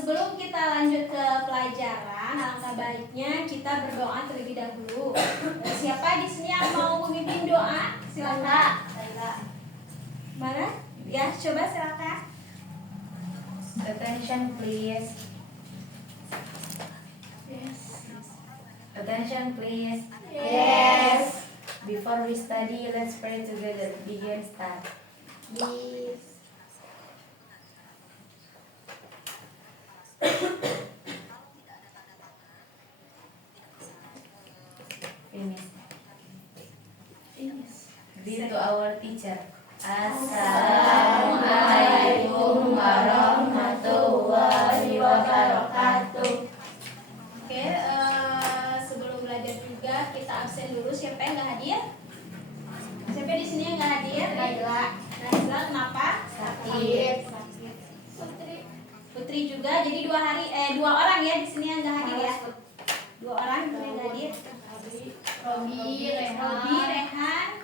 Sebelum kita lanjut ke pelajaran, alangkah baiknya kita berdoa terlebih dahulu. Siapa di sini yang mau memimpin doa? Silakan. Mana? Ya, coba silakan. Attention please. Yes. Attention please. Yes. Before we study, let's pray together. Begin, start. Yes. Finish. Yes. Read to our teacher. Assalamualaikum warahmatullahi wabarakatuh. Oke, sebelum belajar juga kita absen dulu. Siapa yang nggak hadir? Siapa di sini yang nggak hadir? Najla. Najla, kenapa? Sakit. Putri juga. Jadi dua orang ya di sini yang nggak hadir ya. Dua orang yang nggak hadir. Robi, Robi, Rehan.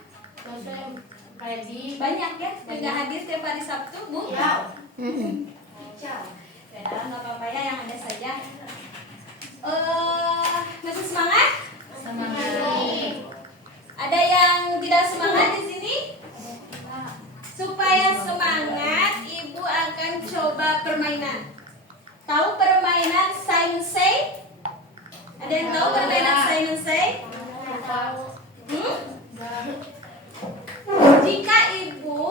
Freddy. Banyak ya yang nggak hadir setiap hari Sabtu, Bu? Ya. Ya, nggak apa-apa ya, yang ada saja. Masih semangat? Semangat. Ada yang tidak semangat di sini? Supaya semangat, Ibu akan coba permainan. Tahu permainan Simon Say? Ada yang tahu permainan Simon Say? Jika Ibu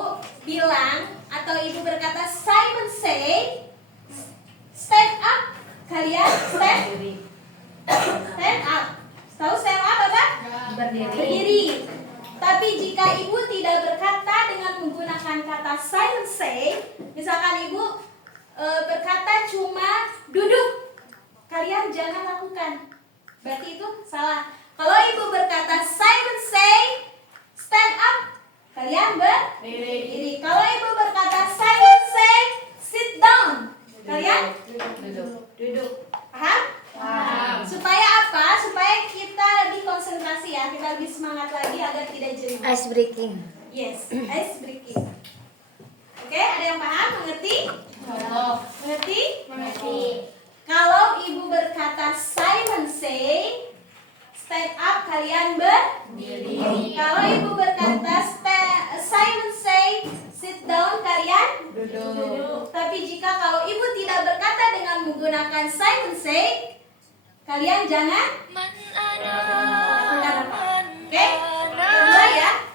bilang atau Ibu berkata Simon Say, stand up. Kalian stand up. Tahu stand up apa? Berdiri. Tapi jika Ibu tidak berkata dengan menggunakan kata Simon Say, misalkan Ibu berkata cuma duduk, kalian jangan lakukan. Berarti itu salah. Kalau Ibu berkata Simon Say, stand up, kalian berdiri. Kalau Ibu berkata Simon Say, sit down, kalian duduk. Paham? Paham. Supaya apa? Supaya kita lebih konsentrasi ya, kita lebih semangat lagi agar tidak jenuh. Ice breaking. Yes, ice breaking. Oke, ada yang paham? Mengerti? Mengerti? Kalau Ibu berkata Simon Say, stand up, kalian berdiri. Kalau Ibu berkata Simon Say, sit down, kalian duduk. Tapi jika kalau Ibu tidak berkata dengan menggunakan Simon Say, kalian jangan lakukan apa? Oke? Kedua ya.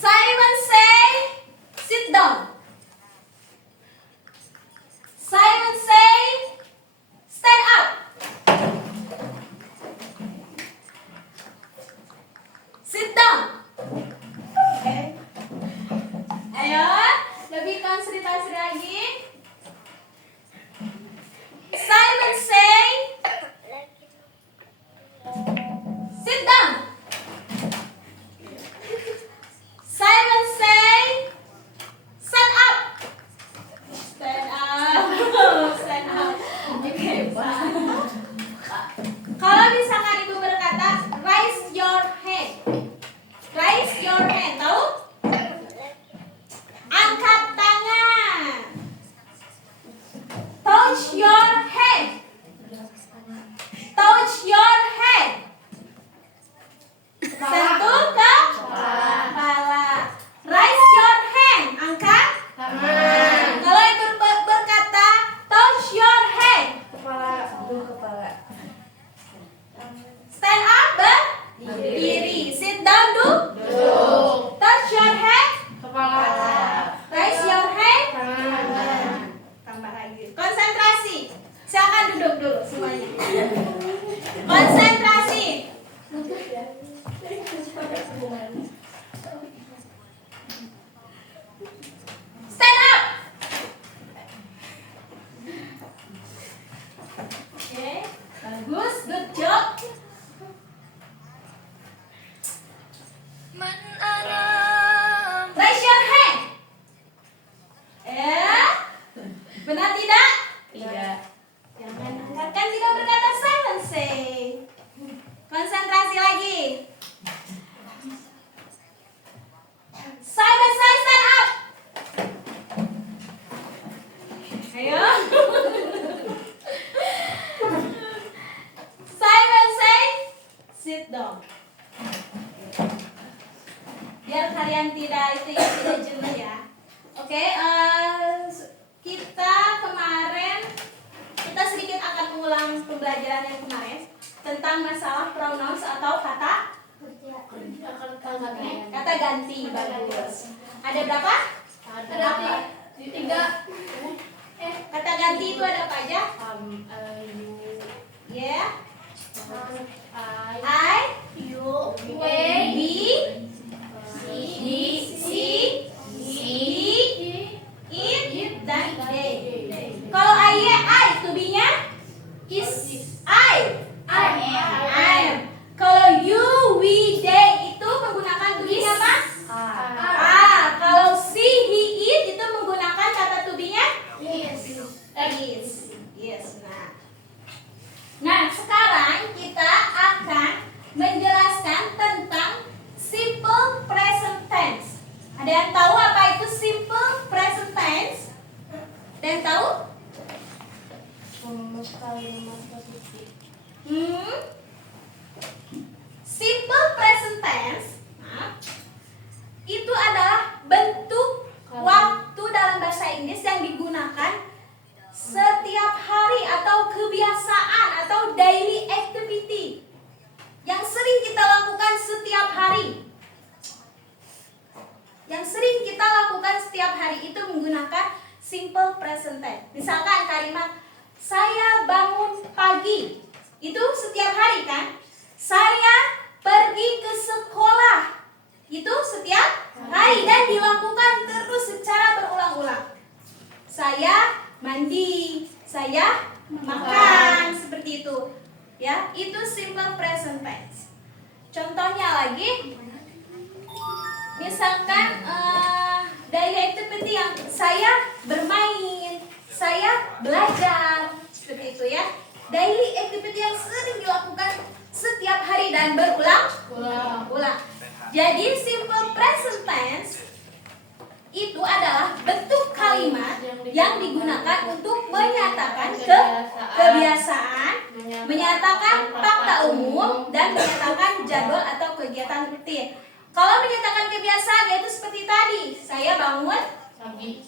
Simon Say, sit down. Simon Say, stand up. Sit down. Oke. Ayo, lebih konsentrasi lagi. Simon Say, sit down. Simon Say, stand up. Stand up. Stand up. Oke, kalau misalkan Ibu berkata raise your hand. Raise your hand, tahu? Angkat tangan. Touch your head. pembelajaran yang kemarin tentang masalah pronouns atau kata ganti. Bagus. Ada berapa? Ada 3. Kata ganti itu ada apa aja? Ya. I, you, we, she, it, dan they. Kalau I to be-nya is I. Am. Kalau you, we, they itu menggunakan to be-nya apa? Kalau she, he, it itu menggunakan kata to be-nya is. Yes. Nah, sekarang kita akan menjelaskan tentang simple present tense. Ada yang tahu apa itu simple present tense? Ada yang tahu? Simple present tense itu adalah bentuk waktu dalam bahasa Inggris yang digunakan setiap hari atau kebiasaan atau daily activity yang sering kita lakukan setiap hari. Yang sering kita lakukan setiap hari itu menggunakan simple present tense. Misalkan kalimat saya bangun pagi. Itu setiap hari kan? Saya pergi ke sekolah. Itu setiap hari dan dilakukan terus secara berulang-ulang. Saya mandi, saya makan, seperti itu. Ya, itu simple present tense. Contohnya lagi, misalkan daily activity yang saya bermain, saya belajar, seperti itu ya. Daily activity yang sering dilakukan setiap hari dan berulang-ulang. Jadi simple present tense itu adalah bentuk kalimat yang digunakan untuk menyatakan kebiasaan, menyatakan fakta umum, dan menyatakan jadwal atau kegiatan rutin. Kalau menyatakan kebiasaan yaitu seperti tadi, saya bangun,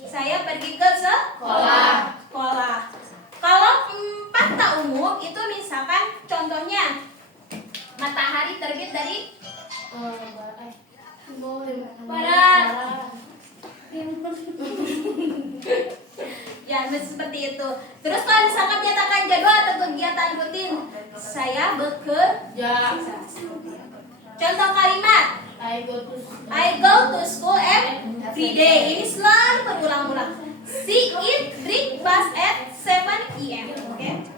saya pergi ke sekolah. Kalau fakta umum itu misalkan contohnya matahari terbit dari barat. Ya, seperti itu. Terus kalau misalkan menyatakan jadwal atau kegiatan rutin, saya bekerja. Contoh kalimat, I go to school every day. Ini selalu berulang-ulang. She eat breakfast at 7 AM. Oke.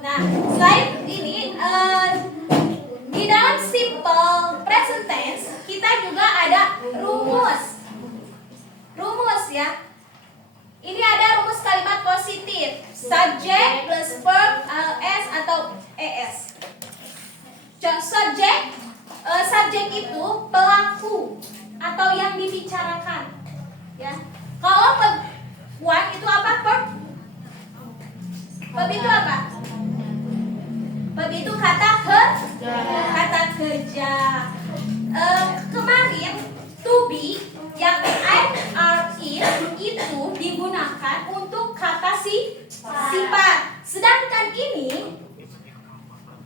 Nah, selain ini di dalam simple present tense kita juga ada rumus ya. Ini ada rumus kalimat positif, subject plus verb s atau es. Subjek itu pelaku atau yang dibicarakan, ya. Kalau perempuan itu apa? Verb itu apa? Verb itu kata kerja. Kemarin to be yang am, are, is itu digunakan untuk kata sifat. Sedangkan ini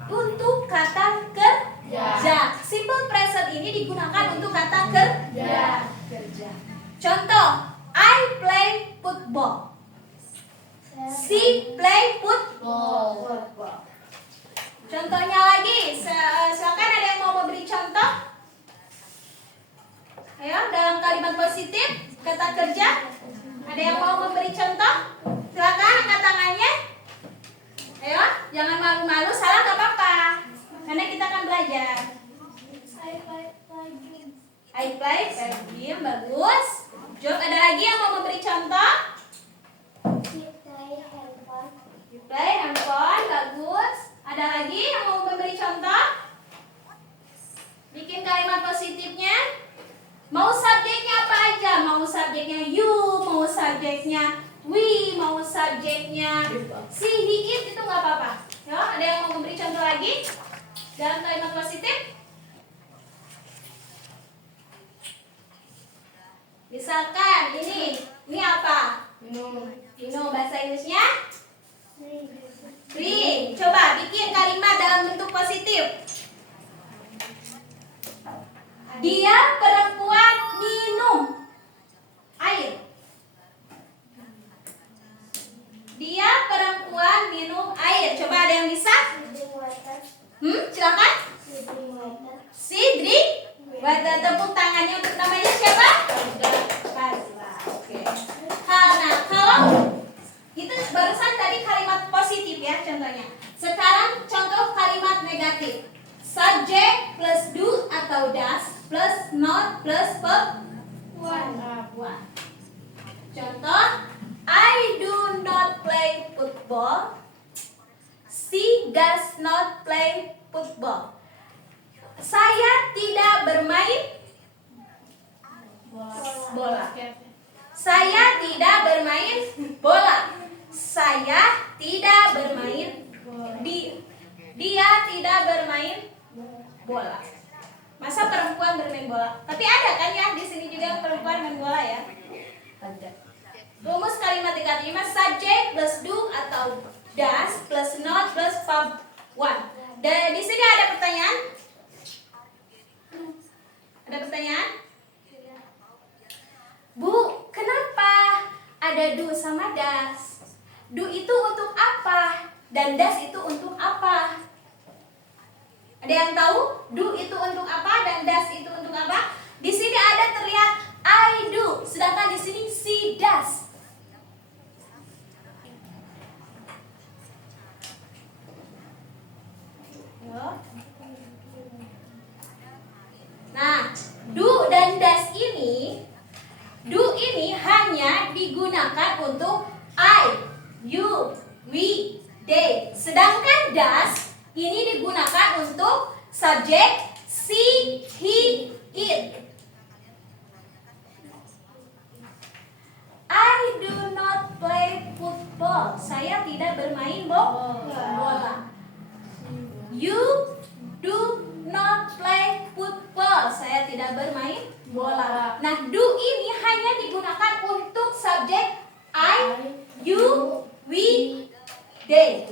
untuk kata kerja. Simple present ini digunakan untuk kata kerja. Contoh, I play football. She play football. Contohnya lagi, silakan ada yang mau memberi contoh? Ayo, dalam kalimat positif, kata kerja. Ada yang mau memberi contoh? Silakan angkat tangannya. Ayo, jangan malu-malu, salah nggak apa-apa. Karena kita akan belajar. I play game, bagus. Job, ada lagi yang mau memberi contoh? Play handphone, bagus. Ada lagi yang mau memberi contoh? Bikin kalimat positifnya. Mau subjeknya apa aja? Mau subjeknya you, mau subjeknya we, mau subjeknya she, he, it, itu nggak apa-apa. Ya, ada yang mau memberi contoh lagi dalam kalimat positif? Misalkan ini apa? Minum. Bahasa Inggrisnya? Drink. Coba bikin kalimat dalam bentuk positif. Dia perempuan minum air. Dia perempuan minum air. Coba ada yang bisa? Silakan. Si drink water. Tepuk tangannya untuk namanya siapa? Fazla. Oke. Nah, kalau itu barusan tadi kalimat positif ya contohnya. Sekarang contoh kalimat negatif. Subject plus do atau does plus not plus perempuan. Contoh, I do not play football. She does not play football. Saya tidak bermain bola. Saya tidak bermain bola. Saya tidak bermain dia tidak bermain bola. Masa perempuan bermain bola? Tapi ada kan ya di sini juga perempuan main bola ya? Ada. Rumus kalimat negatif subject plus do atau does plus not plus perempuan. Dan di sini ada pertanyaan? Ada pertanyaan? Bu, kenapa ada do sama does? Do itu untuk apa? Dan does itu untuk apa? Ada yang tahu? Do itu untuk apa dan does itu untuk apa? Di sini ada terlihat I do, sedangkan di sini she does. Nah, do dan does ini, do ini hanya digunakan untuk I, you, we, they. Sedangkan does ini digunakan untuk subjek she, he, it. I do not play football. Saya tidak bermain bola. You do not play football. Saya tidak bermain bola. Nah, do ini hanya digunakan untuk subjek I, you, we, they.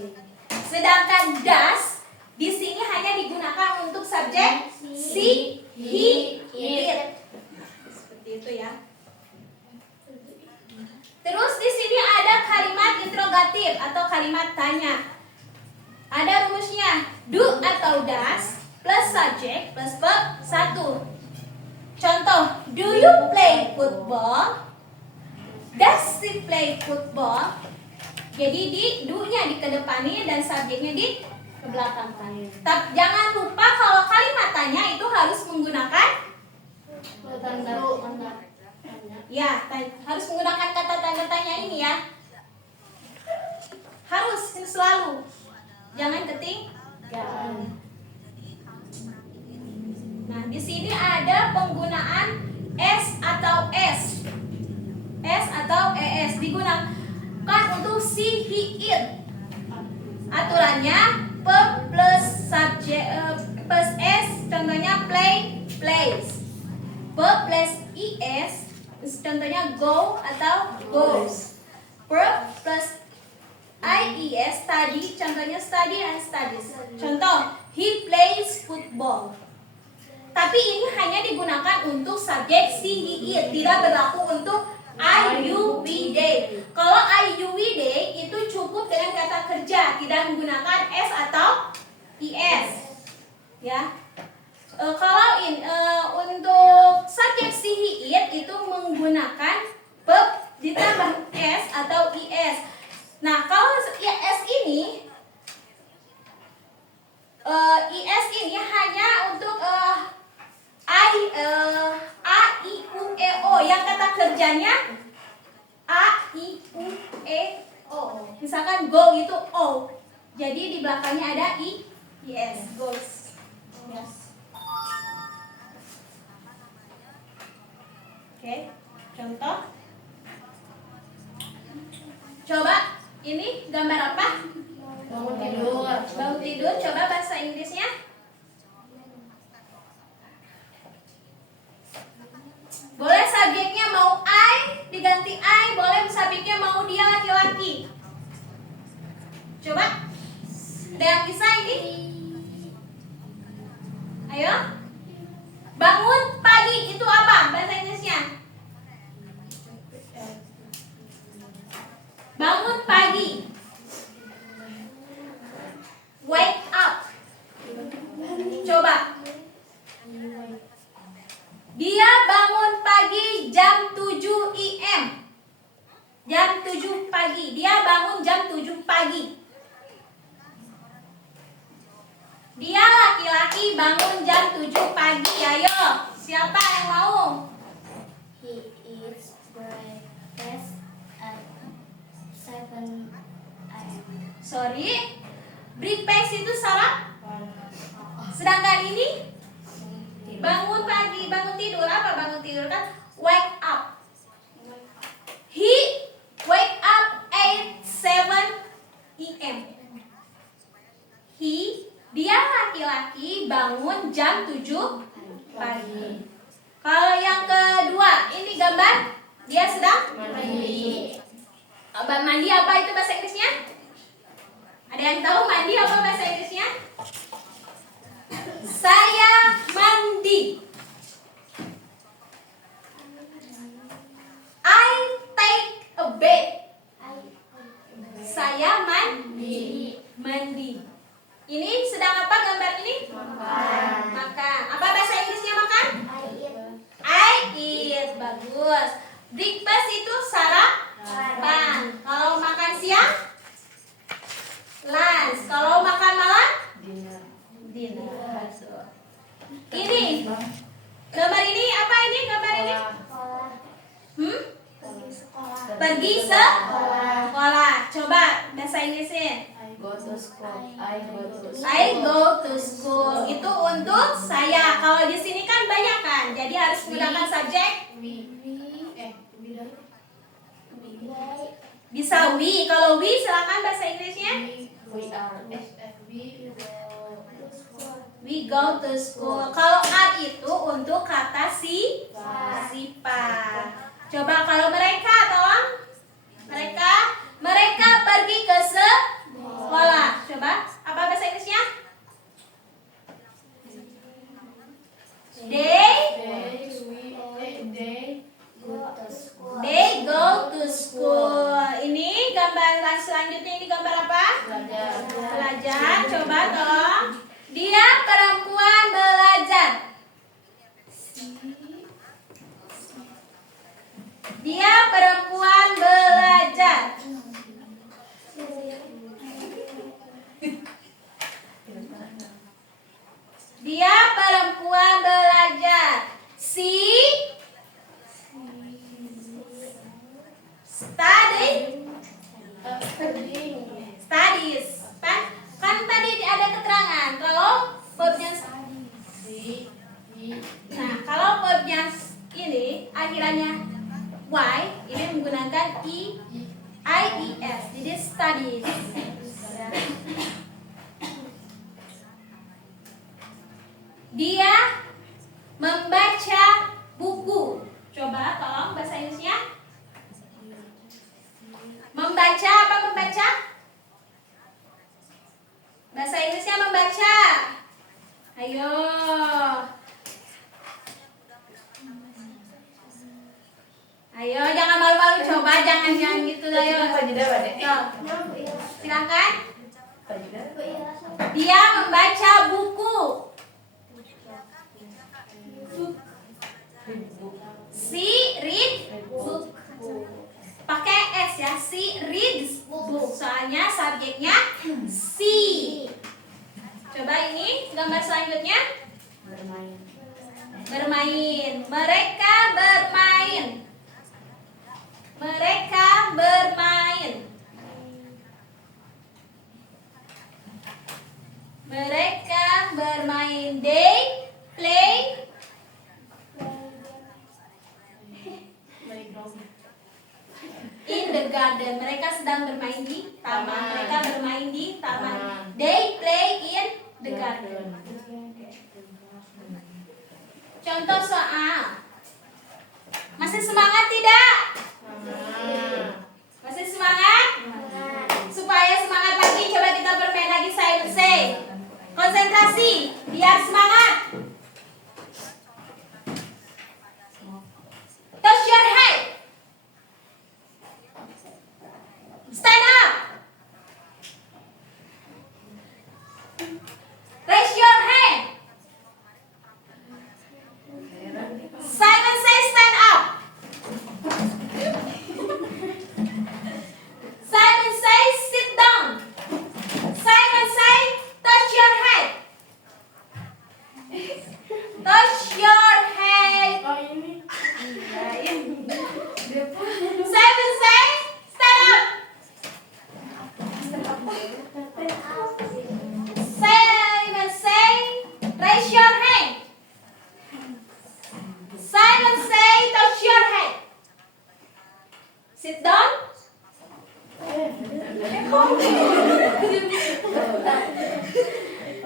Sedangkan does di sini hanya digunakan untuk subjek she, he, it. Seperti itu ya. Terus di sini ada kalimat interrogatif atau kalimat tanya. Ada rumusnya, do atau does plus subject plus verb 1. Contoh, do you play football? Does she play football? Jadi di do-nya dikedepanin dan subjeknya di kebelakangkan. Tapi jangan lupa kalau kalimat tanya itu harus menggunakan ya, harus menggunakan kata tanda tanya ini ya. Harus selalu. Jangan ketinggalan. Nah, di sini ada penggunaan s atau s. S atau es digunakan untuk she, he, it. Aturannya verb plus subject plus s, contohnya play, plays. Verb plus es, contohnya go atau goes. Verb plus ies, study, contohnya study and studies. Contoh, he plays football. Tapi ini hanya digunakan untuk subjek she, he, it. Tidak berlaku untuk I, you, we, they. Kalau I, you, we, they itu cukup dengan kata kerja, tidak menggunakan s atau is. Ya. Kalau untuk subjek she, he, it itu menggunakan verb ditambah s atau is. Nah, kalau is ini is ini hanya untuk a, i, u, e, o yang kata kerjanya a, i, u, e, o. Misalkan go itu o. Jadi di belakangnya ada i, is, goes. Yes. Oke, contoh. Coba ini gambar apa? Bangun tidur. Bangun tidur. Coba bahasa Inggrisnya. Boleh subjeknya mau I diganti I, boleh subjeknya mau dia laki-laki. Coba Ada yang bisa ini? Ayo. Bangun pagi itu apa bahasa Inggrisnya? Bangun pagi. Wake up. Coba. Dia bangun pagi jam 7 AM. Jam 7 pagi. Dia bangun jam 7 pagi. Dia laki-laki bangun jam 7 pagi. Ayo, siapa yang mau? He eats breakfast at 7 a.m. Sorry. Breakfast itu salah. Sedangkan ini bangun pagi, bangun tidur. Apa bangun tidur kan? Wake up. He wake up at 7 AM. Dia laki-laki bangun jam 7 pagi. Kalau yang kedua, ini gambar dia sedang Mandi. Mandi apa itu bahasa Inggrisnya? Ada yang tahu mandi apa bahasa Inggrisnya? Saya mandi. I take a bath. Saya mandi. Ini sedang apa gambar ini? Makan. Apa bahasa Inggrisnya makan? I eat. Bagus. Breakfast itu sarapan. Kalau makan siang? Lunch. Kalau makan malam? Dinner. Ini. Gambar ini apa ini? Gambar ini? Pergi sekolah. Coba bahasa Inggrisnya. Go to school. I go to school. I go to school. Itu untuk saya. Kalau di sini kan banyak kan. Jadi harus menggunakan subjek. Bisa we. Kalau we silakan bahasa Inggrisnya. We are. We go to school. Kalau are itu untuk kata sifat. Coba kalau mereka, tolong. Mereka pergi ke sekolah. Coba apa bahasa Inggrisnya? They go to school. Ini gambar selanjutnya, ini gambar apa? Belajar. Coba tolong. Dia perempuan belajar. Dia perempuan belajar. Dia perempuan belajar. Studies. Kan tadi ada keterangan kalau verbnya kalau verbnya ini akhirannya y, ini menggunakan ies. Jadi studies. Dia membaca buku. Coba tolong bahasa Inggrisnya. Membaca apa membaca? Bahasa Inggrisnya membaca. Ayo. Ayo, jangan malu-malu, coba jangan gitu. Ayo. Silakan. Dia membaca buku. She read book. Pakai S ya. She reads book. Soalnya subjeknya she. Coba ini gambar selanjutnya. Bermain. Mereka bermain. They play in the garden. Mereka sedang bermain di taman. They play in the garden. Contoh soal. Masih semangat tidak? Masih semangat? Supaya semangat lagi, coba kita bermain lagi silent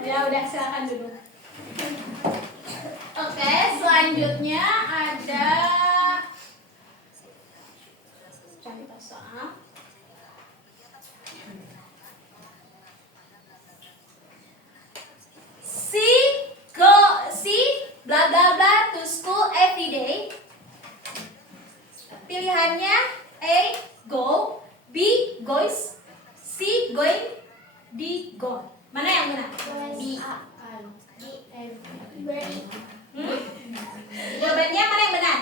Ya udah, silakan duduk. Oke, selanjutnya ada contoh soal. She bla bla bla to school every day. Pilihannya A go, B goes, C going, D gone. Mana yang benar? B. Jawabannya mana yang benar?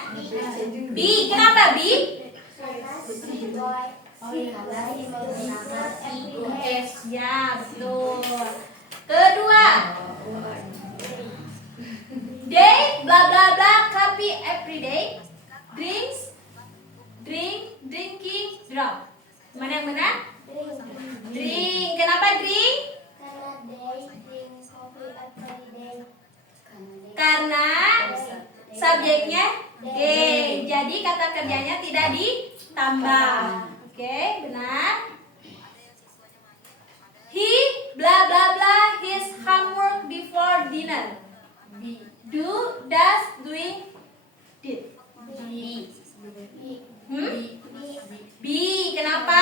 B. Kenapa B? Ya, betul. Kedua, they bla bla bla coffee every day. Drinking, drop. Mana yang benar? Drink. Kenapa drink? Karena subjeknya they. Jadi kata kerjanya tidak ditambah. Oke, benar. He bla bla bla his homework before dinner. Does, doing, did. B. Kenapa?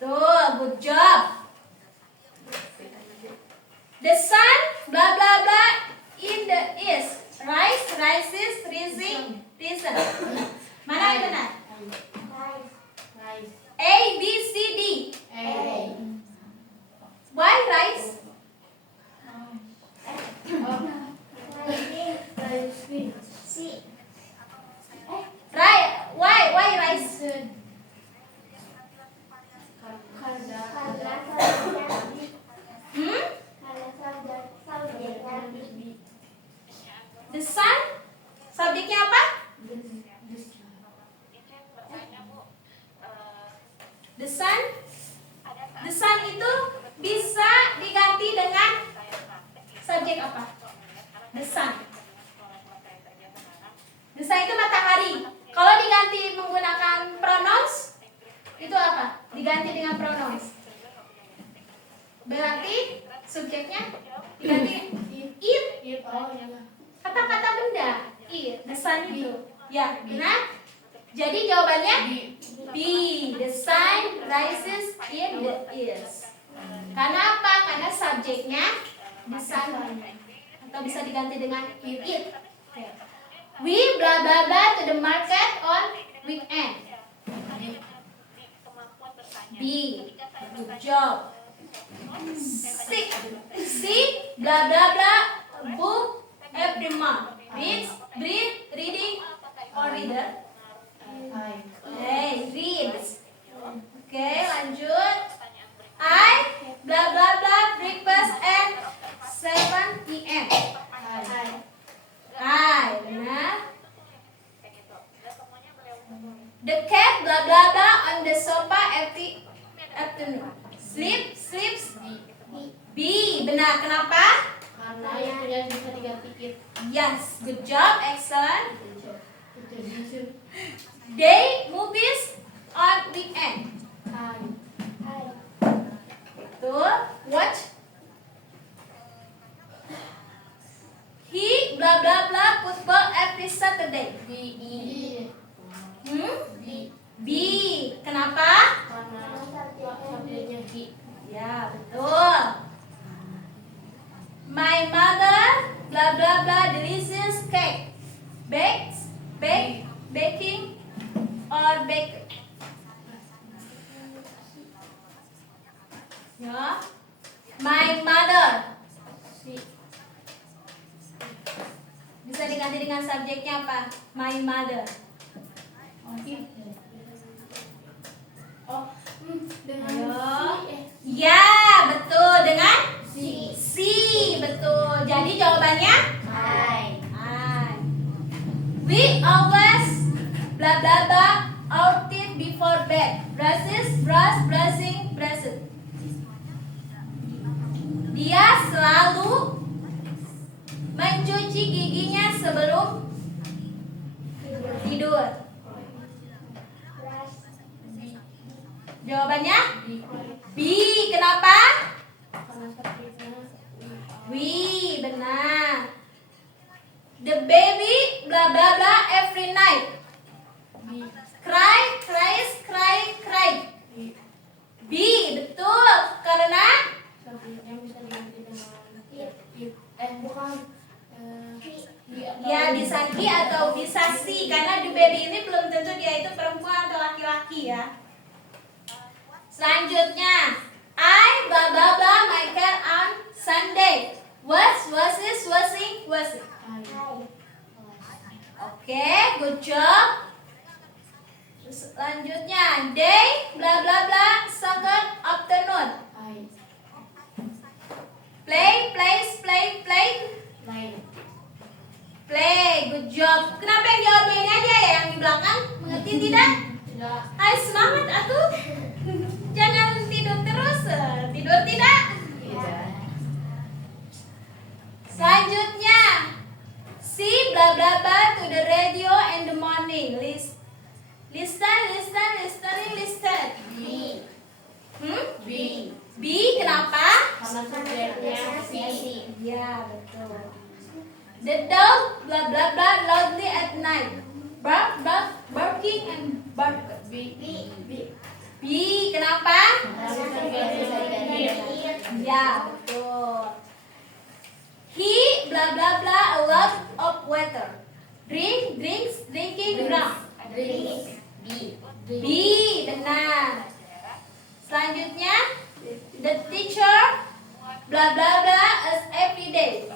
Tuh, good job. The sun bla bla bla in the east. Rises, rising, risen. Mana yang benar? A, B, C, D. Why rise? Why rise? The sun, subjeknya apa? The sun itu bisa diganti dengan subjek apa? The sun. The sun itu matahari. Kalau diganti menggunakan pronouns, itu apa? Diganti dengan pronouns. Berarti subjeknya diganti it. Kata-kata benda. It. The sun itu. Ya, benar? Jadi jawabannya B. The sun rises in the east. Karena apa? Karena subjeknya the sun. Atau bisa diganti dengan it. We bla bla bla to the market on weekend. B. Good job. C. Bla bla bla book every month. Reading or reader. Reads. Oke, lanjut. I bla bla bla breakfast at 7 p.m. Benar. The cat bla bla bla on the sofa every afternoon. Sleeps. B. Benar. Kenapa? Karena yang punya bisa diganti it. Yes, good job, excellent. They movies on weekend. Betul. Watch. He bla bla bla football every Saturday. B. Kenapa? Karena subjeknya he. Ya, betul. My mother bla bla bla delicious cake. Baking or bake. Ya. My mother. Bisa diganti dengan subjeknya apa? My mother. Dengan Ya, betul. Dengan C. Betul. Jadi jawabannya I. We always bla bla bla our teeth before bed. Brushing. Dia selalu mencuci giginya sebelum tidur. Jawabannya B. Kenapa? Karena subjeknya We. Benar. The baby bla bla bla every night. Cry, cries, cry. B. Betul. Karena subjeknya bisa diganti dengan bukan ya bisa he atau bisa si, karena the baby ini belum tentu dia itu perempuan atau laki-laki ya. Selanjutnya, I bla bla bla my cat on Sunday. Was it? Oke, good job. Selanjutnya, they bla bla bla soccer afternoon. Play, good job. Kenapa yang jawab ini aja ya, yang di belakang? Mengerti tidak? Hai, semangat atuh. Jangan tidur terus. Tidur tidak? Selanjutnya, si bla bla bla to the radio in the morning. Listen. B. Kenapa? karena subjeknya Ya, betul. The dog bla bla bla loudly at night. Barking and bark. B. Kenapa? Ya, betul. He bla bla bla a lot of water. Drinking drunk. B. Benar. Selanjutnya, the teacher bla bla bla as every day.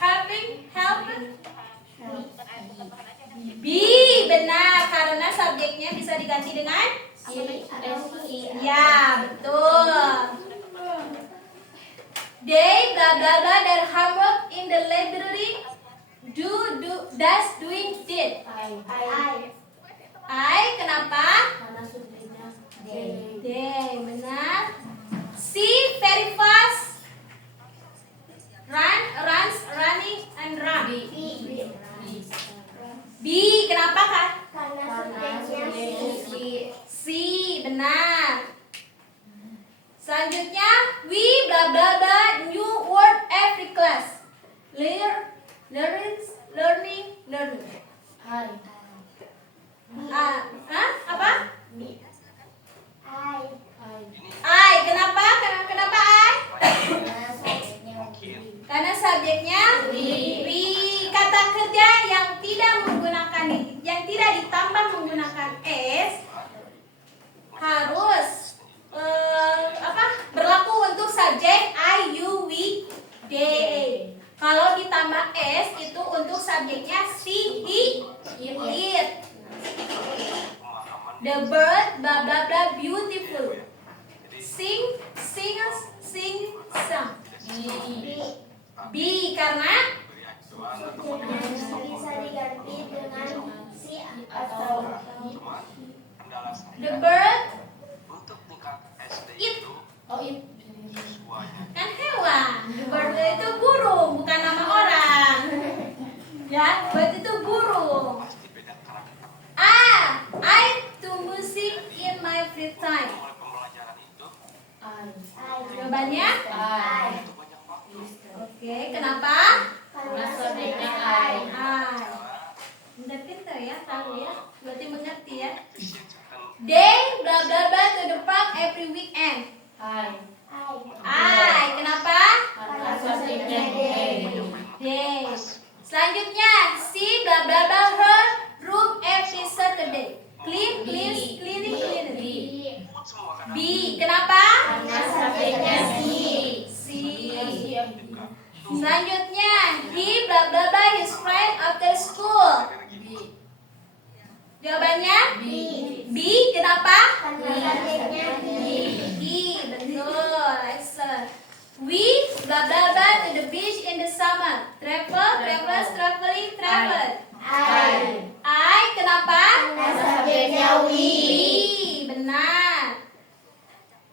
Helping. B. Benar, karena subjeknya bisa diganti dengan ya, betul. They bla bla bla their homework in the library. Doing did. I. Kenapa? karena subjeknya They. Benar. C. Very fast. Running and run. B. Kenapa kah? karena subjeknya C. Benar. Selanjutnya, we bla bla bla new word every class. Learning. Apa? I. Kenapa I? Karena subjeknya we. Kata kerja yang tidak ditambah menggunakan s harus berlaku untuk subjek I, you, we, they. Kalau ditambah s itu untuk subjeknya she, he, it. The bird bla bla bla beautiful. Sing. B. Karena bisa diganti dengan si atau the bird it kan hewan. The bird itu burung, bukan nama orang. Ya, bird itu burung. I do music in my free time. Jawabannya? Oke, kenapa? karena subjeknya Pintar ya, tahu ya. Berarti mengerti ya. They bla bla bla to the park every weekend. Kenapa? karena subjeknya They. Selanjutnya, si bla bla bla her room every Saturday. Cleaning. B. Kenapa? karena subjeknya Si. Selanjutnya, he bla bla bla his friend after school. Jawabannya? B. Kenapa? karena subjeknya Betul. Excellent. We bla bla bla to the beach in the summer. Traveling. I. Kenapa? karena subjeknya Benar.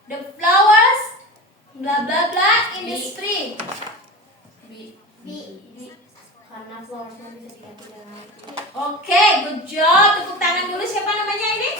The flowers bla bla bla in the spring. karena flowers-nya bisa diganti dengan Oke, good job. Tepuk tangan dulu, siapa namanya ini?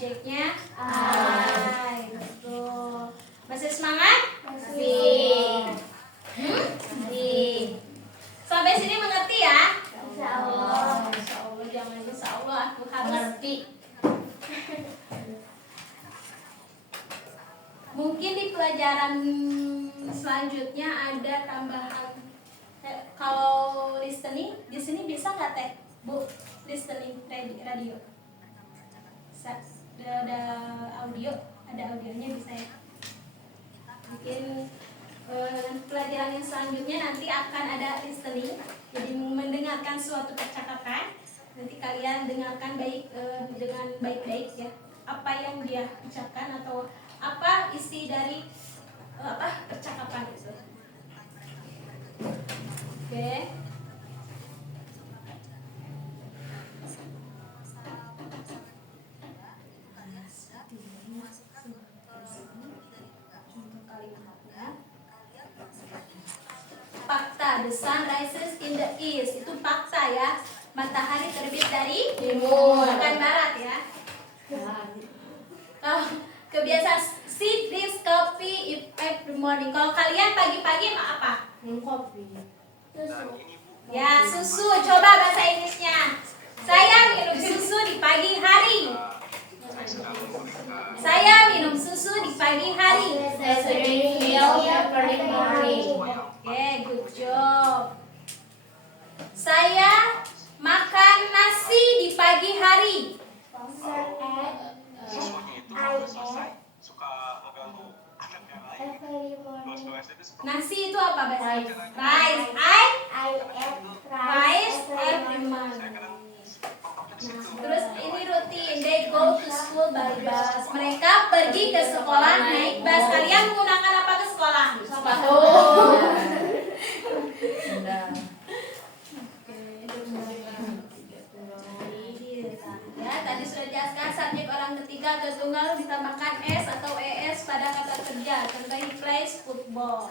subjeknya I. Betul. Masih semangat? Masih. Masih. Sampai sini mengerti ya? Insyaallah. Insya Allah, jangan insya Allah aku harus Mengerti. Mungkin di pelajaran selanjutnya ada tambahan. Kalau listening di sini bisa nggak teh, Bu? Listening radio. Ada audio, ada audionya bisa ya. Mungkin pelajaran yang selanjutnya nanti akan ada listening. Jadi mendengarkan suatu percakapan. Nanti kalian dengarkan dengan baik-baik ya. Apa yang dia ucapkan atau apa isi dari percakapan itu. Oke. Fakta, the sun rises in the east. Itu fakta ya. Matahari terbit dari timur, bukan barat ya. Kalau kebiasaan sip this coffee every morning. Kalau kalian pagi-pagi apa? Minum kopi. Susu. Ya, susu. Coba bahasa Inggrisnya. Saya minum susu di pagi hari. Saya minum susu di pagi hari. Saya drink milk every morning. Oke, good job. Saya makan nasi di pagi hari. Every morning. Nasi itu apa bahasa Inggris? Rice. I eat Rice every every morning. morning. Terus ini rutin, they go to school by bus. Mereka pergi ke sekolah naik bus. Kalian menggunakan apa ke sekolah? Sepatu. Udah. Ya, tadi sudah dijelaskan subjek orang ketiga atau tunggal ditambahkan s atau es pada kata kerja. Contoh he plays football.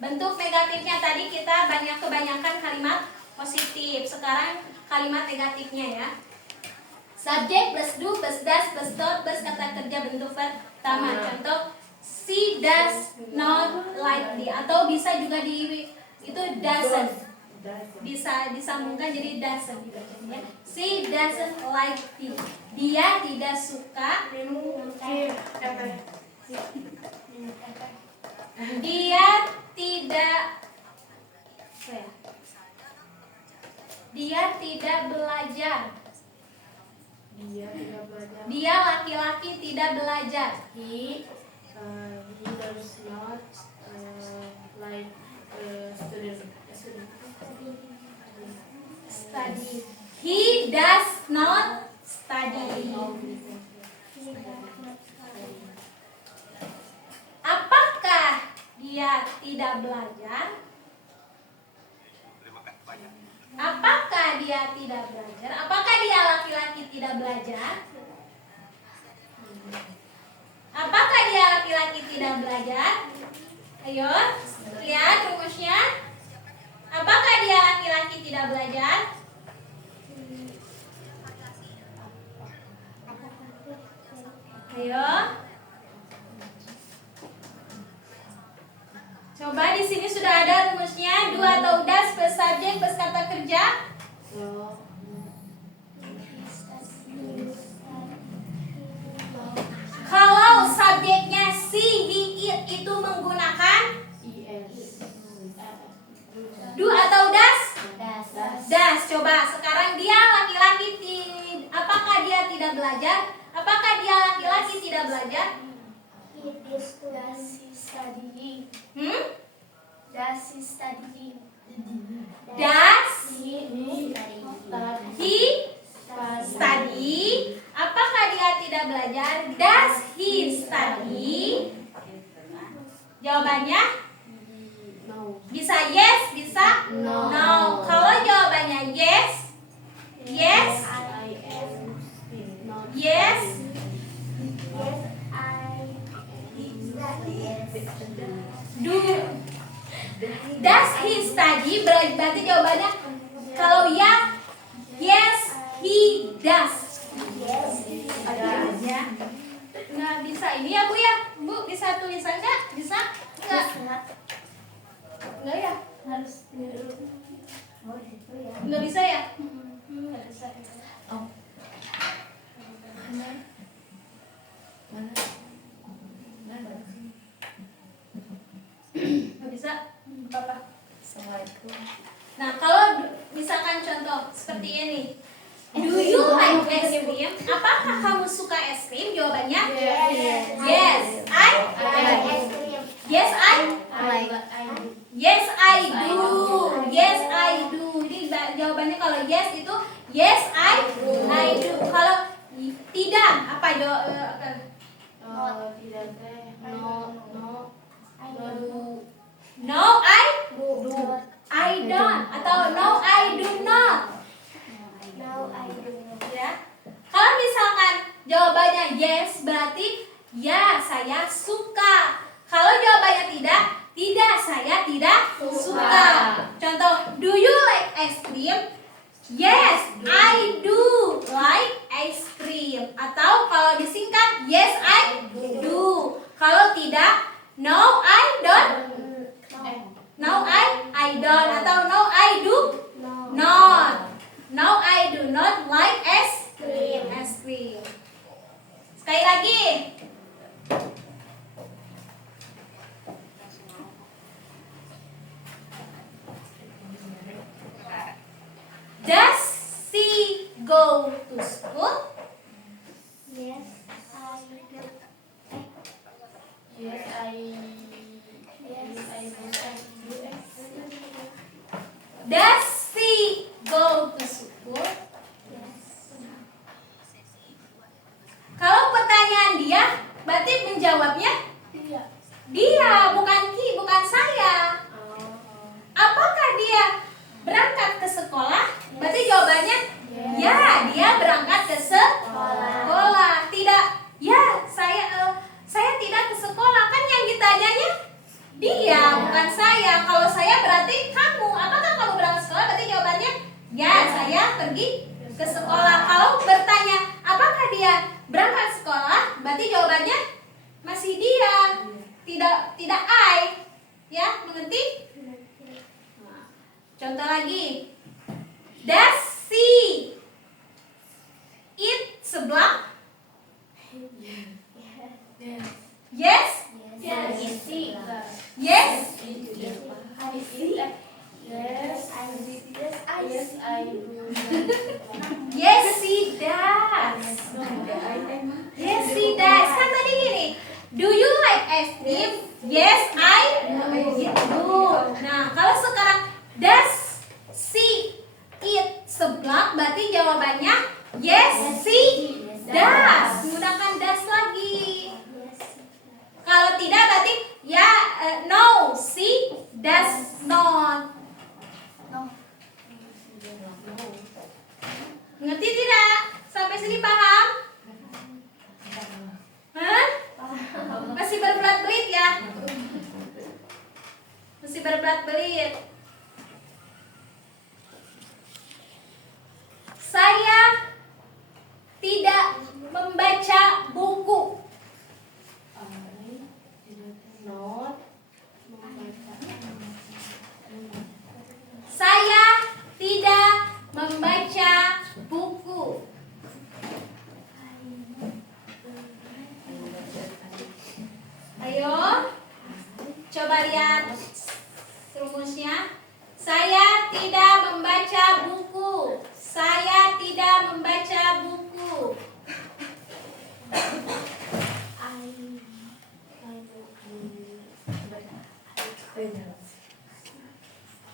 Bentuk negatifnya tadi kita kebanyakan kalimat positif. Sekarang kalimat negatifnya ya. Subjek plus do plus does plus don't plus kata kerja bentuk pertama. Contoh she does not like the, atau bisa juga itu doesn't. Bisa disambungkan jadi doesn't dibacanya. She doesn't like tea. Dia tidak suka dia tidak dia tidak belajar. Dia laki-laki tidak belajar. He does not like student. Study. He does not study. Apakah dia tidak belajar? Apakah dia tidak belajar? Apakah dia laki-laki tidak belajar? Apakah dia laki-laki tidak belajar? Ayo, lihat rumusnya. Apakah dia laki-laki tidak belajar? Ayo. Coba di sini sudah ada rumusnya. Do atau does plus subjek plus kata kerja. Kalau subjeknya she, he, it itu menggunakan do atau does? Does. Coba sekarang dia laki-laki apakah dia tidak belajar? Apakah dia laki-laki tidak belajar? Does he studying? Does Does he studying? he study? Apakah dia tidak belajar? Does he study? Jawabannya bisa yes, bisa No. Kalau jawabannya yes, yes, yes, do. Does he study? Berarti jawabannya kalau ya, yes he does. Yes. Ya. Nggak bisa ini ya Bu ya. Bu bisa tulisan nggak? Bisa? Nggak? Nggak ya? Harus ini dulu. Oh, itu ya. Nggak bisa ya? Nggak bisa. Oh. Mana? Mana? Mana? Nggak bisa? Apa? Assalamualaikum. Nah, kalau misalkan contoh seperti ini. Do you like ice cream? Apakah kamu suka es krim? Jawabannya Yes. yes. I Ice cream. yes I yes I do. do. Yes I do. Ini jawabannya kalau yes itu yes I do. Kalau tidak apa jawaban? Tidak teh. No. No I don't atau no I do not. No, I do not. Ya. Kalau misalkan jawabannya yes berarti ya saya suka. Kalau jawabannya tidak saya tidak suka. Contoh, do you like ice cream? Yes, I do like ice cream. Atau kalau disingkat yes I do. Kalau tidak no I don't. No I don't atau no I do not. No, I do not like ice cream. Sekali lagi. Does she go to school? Yes, I do. Yes, Does she go to school? Kalau pertanyaan dia, berarti menjawabnya dia, bukan saya. Apakah dia berangkat ke sekolah? Berarti jawabannya ya, dia berangkat ke sekolah. Tidak, ya saya tidak ke sekolah. Kan yang ditanyanya dia, bukan saya. Kalau saya berarti kamu. Apakah kamu berangkat ke sekolah? Berarti jawabannya ya, saya pergi ke sekolah. Kalau bertanya apakah dia berangkat sekolah? Berarti jawabannya masih dia. Tidak I. Ya, mengerti? Contoh lagi. Does she eat seblak? Yes? Yes? Yes, she does. Yes, she does. Kan tadi gini. Do you like ice cream? Yes, I do. Nah, kalau sekarang does she eat seblak? Berarti jawabannya yes, she does. Menggunakan does lagi. Kalau tidak berarti ya no, she does not. Ngerti tidak? Sampai sini paham? Hah? Masih berbelit-belit ya? Masih berbelit-belit. Saya tidak membaca buku. Saya tidak membaca buku. Ayo, coba lihat rumusnya. Saya tidak membaca buku. Saya tidak membaca buku.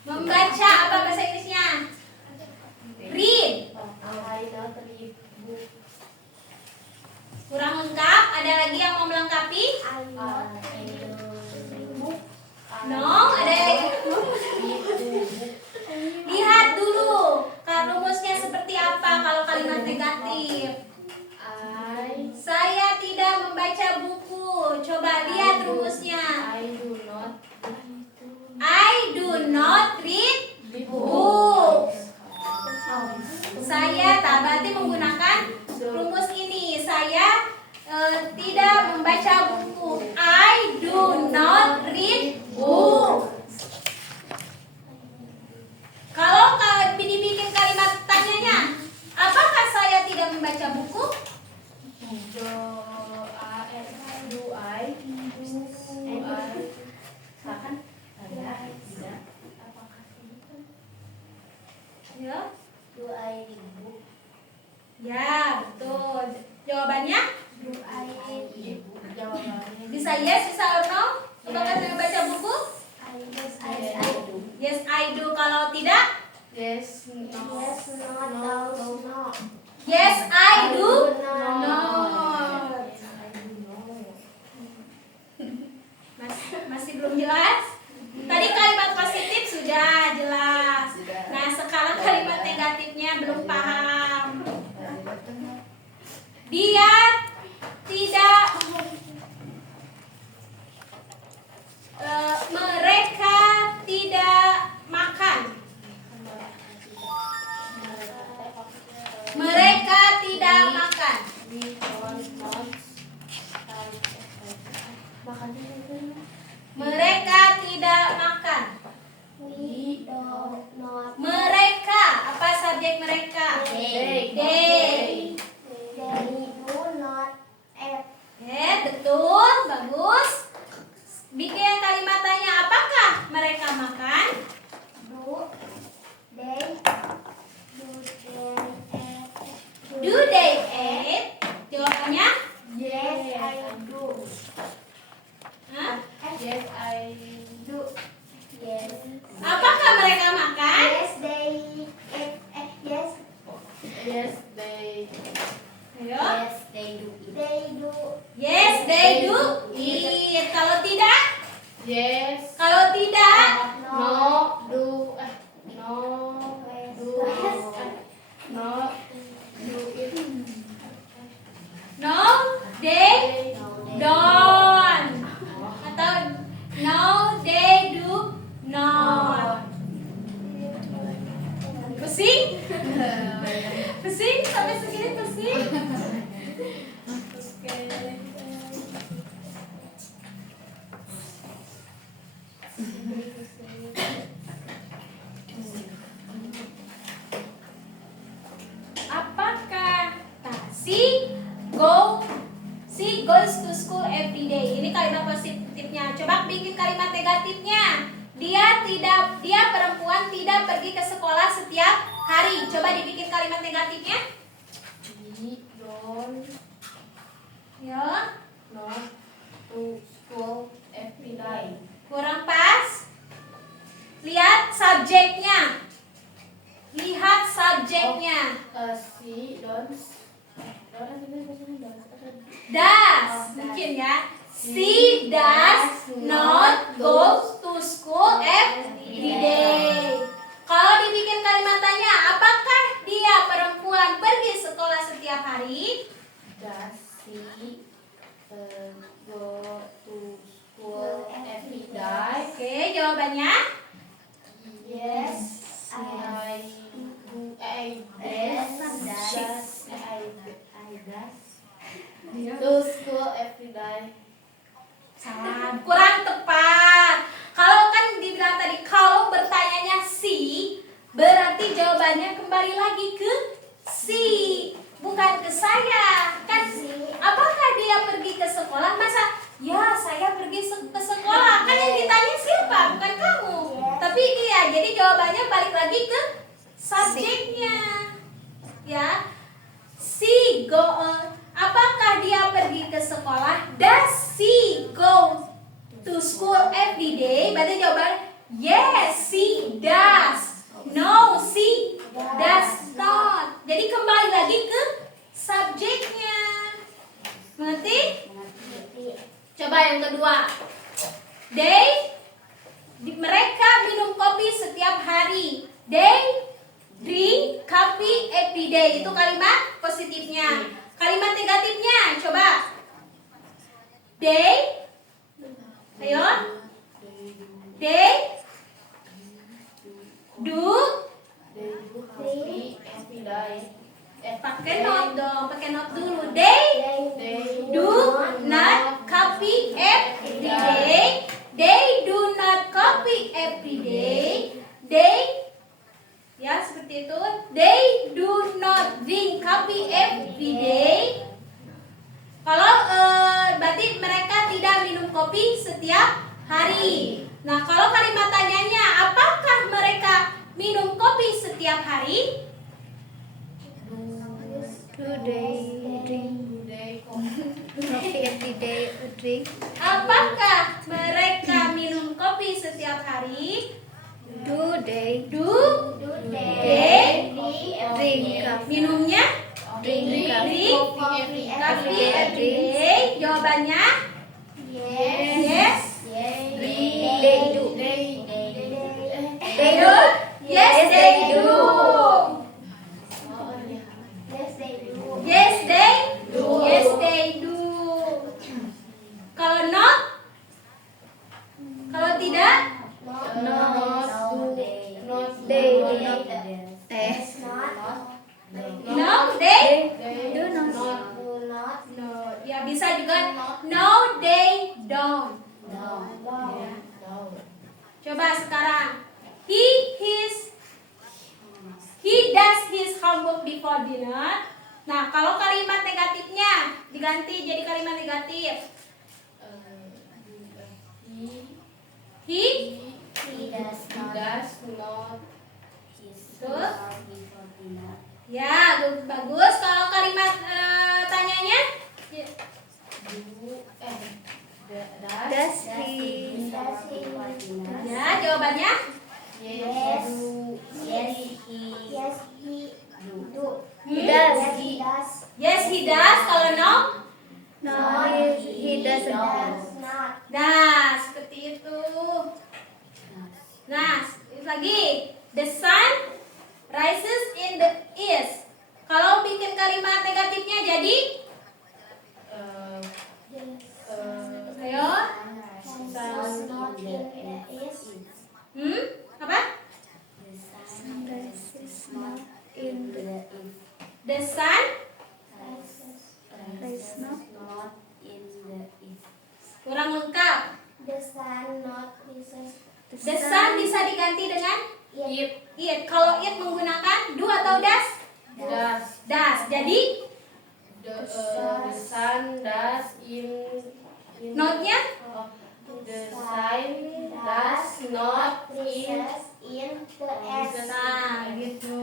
Membaca apa bahasa Inggrisnya? Read. Kurang lengkap? Ada lagi yang mau melengkapi? No, ada lagi. Lihat dulu rumusnya seperti apa kalau kalimat negatif. Saya tidak membaca buku. Coba lihat rumusnya. I do not read Ya. Do I book? Ya, betul. Jawabannya Do I book? Jawabannya bisa yes, bisa or no? Apakah saya baca buku? Yes, I do. Yes, I do. Kalau tidak, yes, no, Yes, not, no. yes, I do. No. No. Masih belum jelas? Tadi kalimat positif sudah jelas. Nah, sekarang kalimat negatifnya belum paham. Dia tidak mereka tidak makan. Mereka tidak makan. Mereka tidak makan. We do not. Mereka, apa subjek mereka? They. They. They do not eat. Betul, bagus. Bikin kalimat tanya, apakah mereka makan? Do they eat? Do they eat? Jawabannya? Yes, I do. Hah? yes, I Do. Yes. Apakah mereka makan? Yes, they eat. Yes. yes, they Ayo. Yes, they do. They do. Yes, they do eat. Kalau tidak? yes, Kalau tidak? no, do, no, do, no, do it, No, they don't. Atau no, they do not. Pusing? Pusing? Sampai segini pusing? Oke. Apakah she goes to school every day? Ini kalimat positifnya. Coba bikin kalimat negatifnya. Dia perempuan tidak pergi ke sekolah setiap hari. Coba dibikin kalimat negatifnya. we don't Ya, not to school every day. kurang pas. Lihat subjeknya. Lihat subjeknya. She don't Does, mungkin ya. She does not go to school every day. Kalau dibikin kalimat tanya, apakah dia perempuan pergi sekolah setiap hari? does she go to school every day? Oke, jawabannya Yes. I do. Yes. To school every day. salah, kurang tepat. Kalau kan dibilang tadi, kalau bertanyanya si, berarti jawabannya kembali lagi ke si, bukan ke saya. Kan apakah dia pergi ke sekolah? Masa ya saya pergi ke sekolah? Kan yang ditanya siapa? Bukan kamu, tapi dia. Jadi jawabannya balik lagi ke subjeknya. Ya, si go. Apakah dia pergi ke sekolah? Does she go to school every day? Berarti jawabannya yes, she does. No, she does not. Jadi kembali lagi ke subjeknya. Mengerti? Coba yang kedua. Mereka minum kopi setiap hari. They drink coffee every day. Itu kalimat positifnya. Kalimat negatifnya, coba. They, ayo. They do. Coffee every day. Pakai not dong, pakai not dulu. They do not coffee every day. They do not coffee every day. They, ya seperti itu. They do not drink coffee every day. Kalau berarti mereka tidak minum kopi setiap hari. Nah, kalau kalimat tanyanya, apakah mereka minum kopi setiap hari? drink? Apakah mereka minum kopi setiap hari? Do they Do They drink coffee? minumnya? Drink coffee? Drink every coffee every day. Jawabannya Yes. yes. They do. They do? Yes, they do. Yes, they do. Yes, they do. Yes, they do. Kalau no? Kalau tidak? They do not. It's not. No, they? Do not. Do not. No. Ya bisa juga no, they don't. Coba sekarang. He does his homework before dinner. Nah, kalau kalimat negatifnya diganti jadi kalimat negatif. He He does not. Terus? Ya, bagus. Kalau kalimat tanyanya? Does he? Ya, jawabannya? Yes. Yes, he do. Does. Yes, he does. Yes, he does. Kalau no? No, he doesn't. Does not. Nah, seperti itu. Nah, lagi. The sun rises in the east. Kalau bikin kalimat negatifnya jadi? Ayo. Does not in the east. Apa? Sunrise is not in the The sun rise not. kurang lengkap. The sun not rises. The sun bisa diganti dengan It. it. Kalau it menggunakan do atau does? Does. Jadi The sun does notnya the sun does not Rises in the east. nah gitu.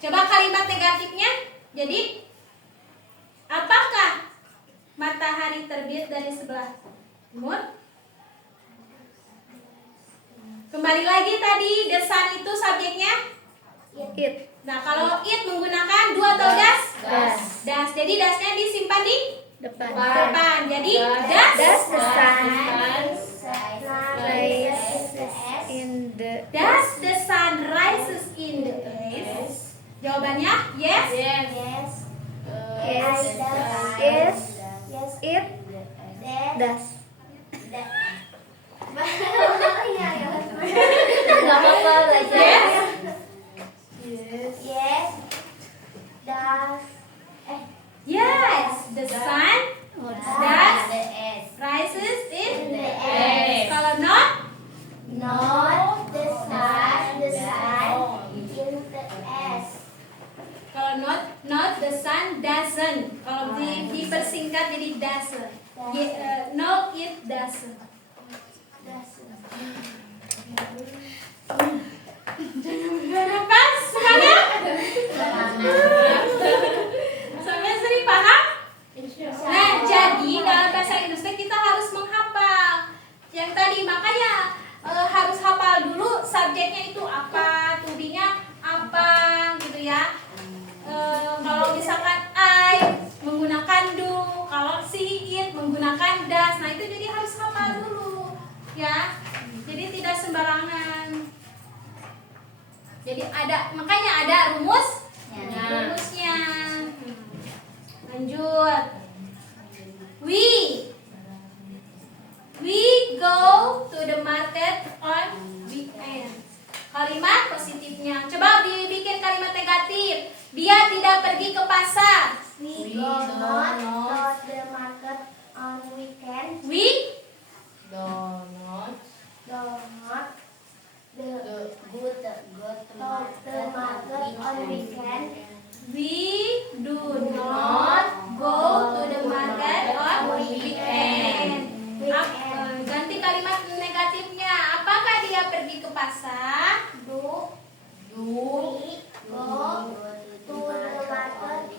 Coba kalimat negatifnya. Jadi apakah matahari terbit dari sebelah timur? Kembali lagi tadi the sun itu subjeknya. It. Nah, kalau it menggunakan do atau does? Does. Does. Jadi does-nya disimpan di Depan. depan. Jadi Does does the sun Rises rises in the Does the sun rises in the east? Jawabannya yes. Yes. yes, Yes. yes, Yes. it That. does. Gak apa-apa belajar. Yes. Yes. Does. Yes. The sun Does. rises in In the east. Kalau not, Not the sun. The sun in the east. kalau not the sun doesn't. Kalau dipersingkat jadi doesn't. No, it doesn't. Kenapa? Semangat? Sampai sering paham? Nah, jadi dalam bahasa Inggris kita harus menghafal. Yang tadi makanya harus hafal dulu subjeknya itu apa, to be-nya apa gitu ya. Kalau misalkan I menggunakan do, kalau si it menggunakan does. Nah, itu jadi harus hafal dulu ya. Jadi tidak sembarangan. Jadi makanya ada rumusnya. Lanjut. We go to the market on weekend. Kalimat positifnya. Coba dibikin kalimat negatif. Dia tidak pergi ke pasar. We go not to the market on weekend. We do not Do not go to the market on weekend. do not go to the market on weekend. Ganti kalimat negatifnya. Apakah dia pergi ke pasar? Do we go to the market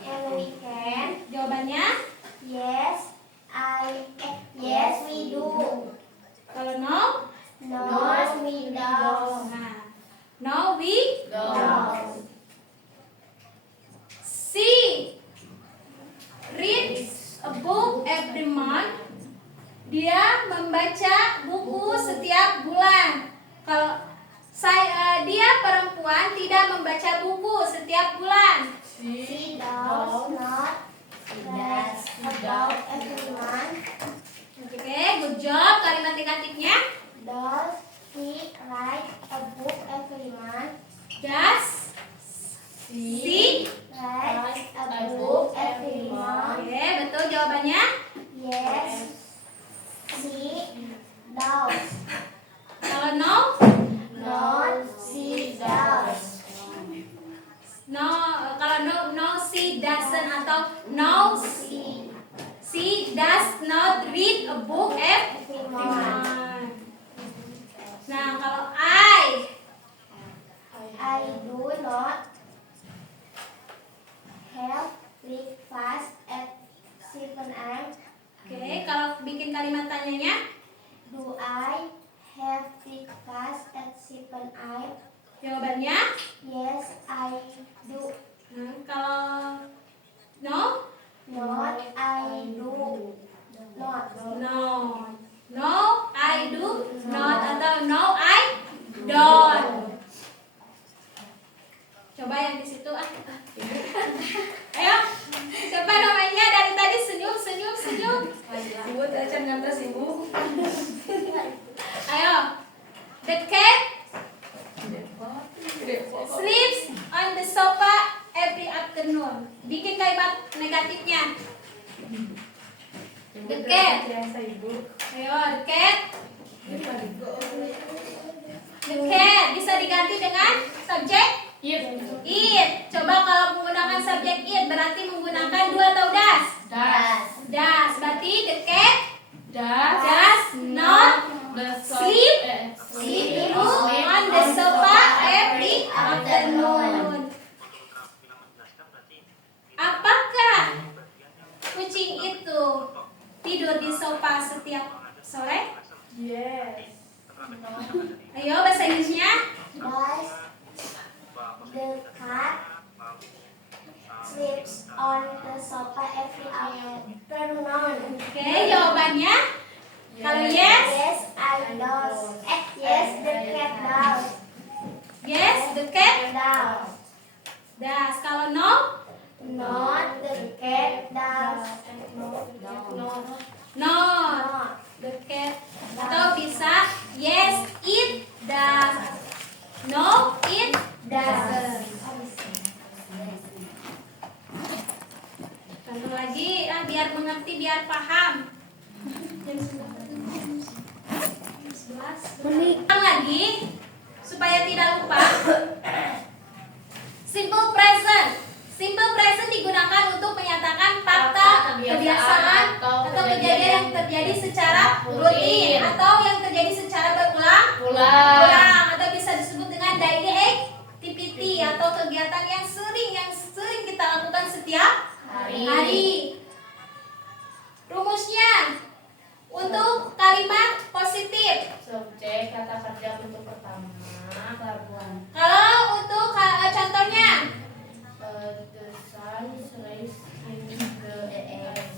on weekend? Jawabannya Yes, Setiap perempuan tidak membaca buku setiap bulan. She does not read about every month. Oke, good job. Kalimat negatifnya Does he write a book every month? does she. Write a book every month. Oke, betul jawabannya. Yes, she does. Kalau no, Not she does. no. Kalau no she doesn't atau no she does not read a book every month. Nah, kalau I do not have breakfast at 7 a.m. oke, kalau bikin kalimat tanyanya, Do I have breakfast at 7 a.m.? jawabannya. Yes, I do. Nah, kalau no, Not I do. Not. no, I do not atau no, I don't. Coba yang di situ ah. Ayo, siapa namanya dari tadi senyum. Ibu acan ngantres ibu. Ayo, the cat sleeps on the sofa every afternoon. Bikin kalimat negatifnya. The cat. Biasa ibu. Ayo, the cat. The cat bisa diganti dengan subjek it. Coba kalau menggunakan subjek it berarti menggunakan do atau does? Does. Berarti the cat does not sleep dulu on the sofa every afternoon. Apakah kucing itu tidur di sofa setiap sore? Yes. Ayo bahasa Inggrisnya. Does the cat sleeps on the sofa every afternoon? Oke, jawabannya. Kalau yes, Yes, I does. Yes, the cat does. yes, the cat Does. does. Kalau no, Not the cat does. no, the cat. Atau bisa yes, it does. No, it doesn't. Satu lagi, biar mengerti, biar paham. Jam 11. Ulang lagi supaya tidak lupa. Simple present. Simple present digunakan untuk menyatakan fakta, kebiasaan, atau kejadian yang terjadi secara rutin atau yang terjadi secara berulang, atau bisa disebut dengan daily activity atau kegiatan yang sering kita lakukan setiap hari. Rumusnya untuk kalimat positif. Subjek kata kerja bentuk pertama. Kalau untuk contohnya, The sun shines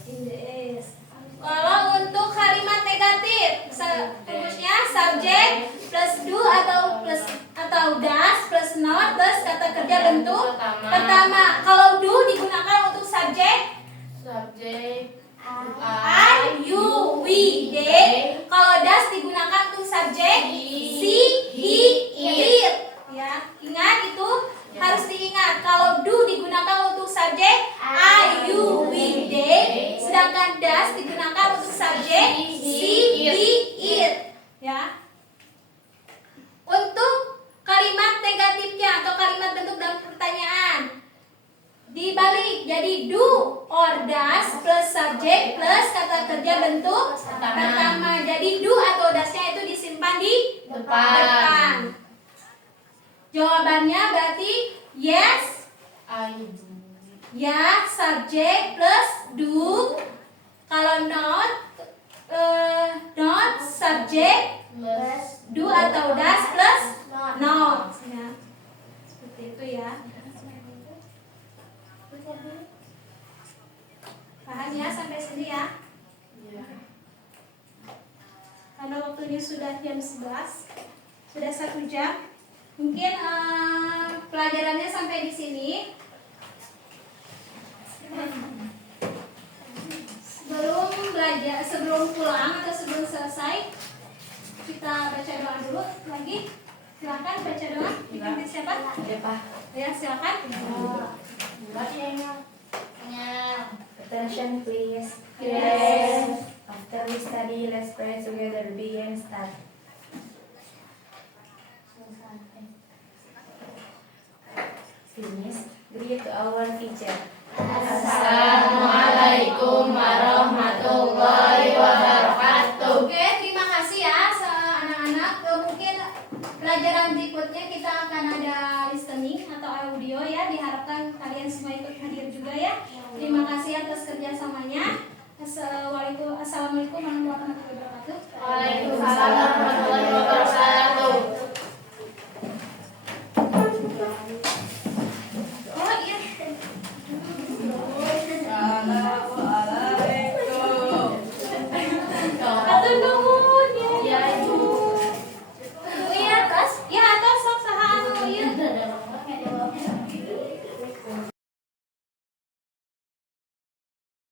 in the east. kalau untuk kalimat negatif, rumusnya subjek plus do atau does plus not plus kata kerja bentuk pertama. Kalau do digunakan untuk subjek Subjek I, you, we, they. Kalau does digunakan untuk subjek she, he, it. Ya, ingat itu harus diingat. Kalau do digunakan untuk subjek I, you, we, they. Sedangkan does digunakan untuk subjek she, he, it. Ya. Untuk kalimat negatifnya atau kalimat bentuk dalam pertanyaan dibalik jadi do or does plus subjek plus kata kerja bentuk pertama. Jadi do atau does-nya itu disimpan di depan. Jawabannya berarti yes, I do. ya, subjek plus do. Kalau not subjek Plus do atau does plus not. Ya. Seperti itu ya. Paham ya sampai sini ya? Karena waktunya sudah jam 11, sudah 1 jam. Mungkin pelajarannya sampai di sini. Sebelum pulang atau sebelum selesai, kita baca doa dulu lagi. Silakan baca doa. Dipimpin siapa? Ya, silakan. Attention please. Yes. After we study, let's pray together. Begin, start. Finish. Greet to our teacher. Assalamualaikum warahmatullahi wabarakatuh. Oke, terima kasih ya anak-anak. Mungkin pelajaran berikutnya kita akan ada listening atau audio ya. Diharapkan kalian semua ikut hadir juga ya. Terima kasih atas kerjasamanya. Assalamualaikum warahmatullahi wabarakatuh. Waalaikumsalam warahmatullahi wabarakatuh.